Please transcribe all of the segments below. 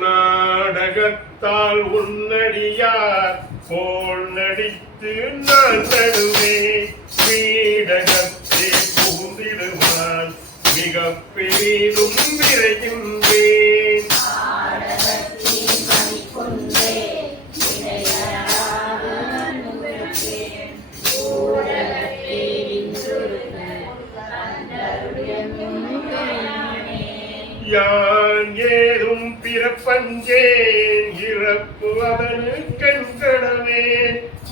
நாடகத்தால் உன்னடியார் போல் நடித்து நான் நடுவே பீடகத்தை பூந்திடுவான் மிக பெரிதும் விரைகின்றேன். யான் ஏதோ பிறப்பஞ்சேன் இறப்பு அவனு கண்கடவே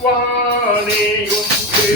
வானே ஒன்று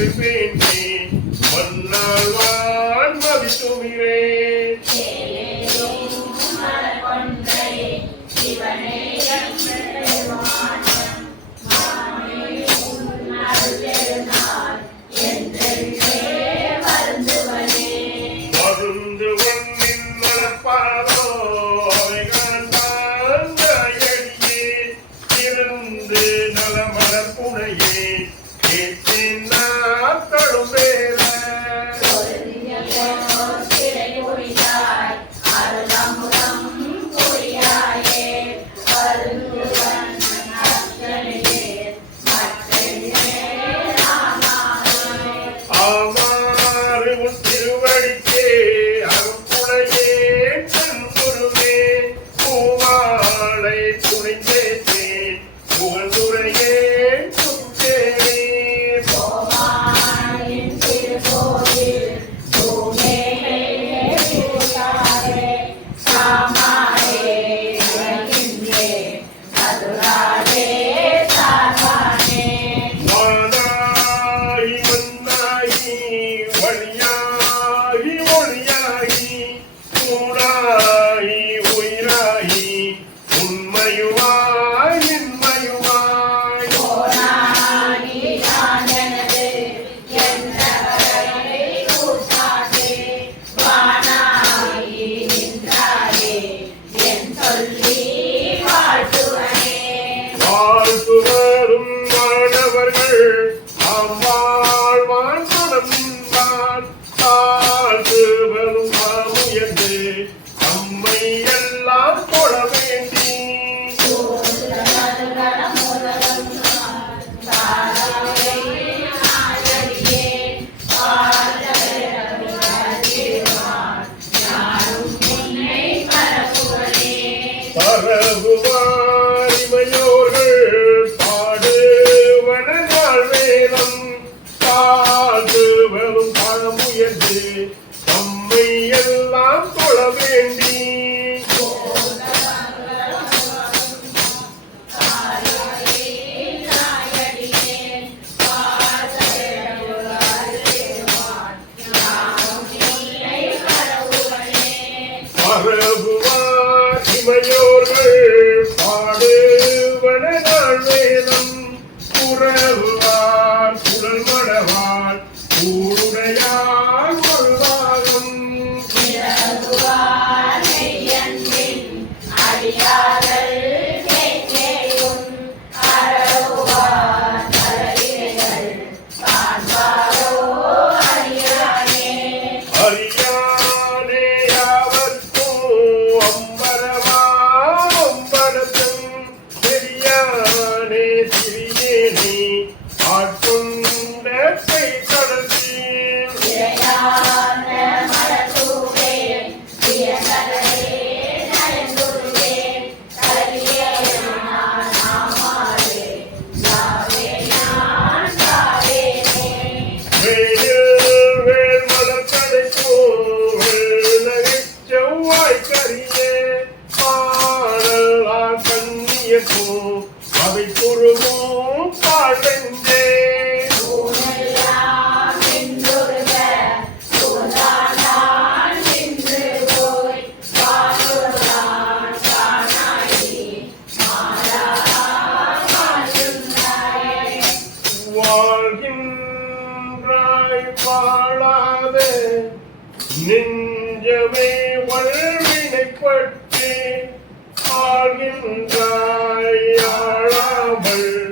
Adonai. பரவுவாரிமையோர்கள் பாடுவன நாள் வேதம் காது வரும் பழமுயர்ந்து தம்மை எல்லாம் தொழ வேண்டி. பரவுவார் இமையோ கரிய பாடல் கண்ணியக்கும் அவை குருவும் பாழ்வென்றே. வாழ்கின்றாய் பாழாதே நெஞ்சமே வள பற்றி ஆகின்றாயாழாமல்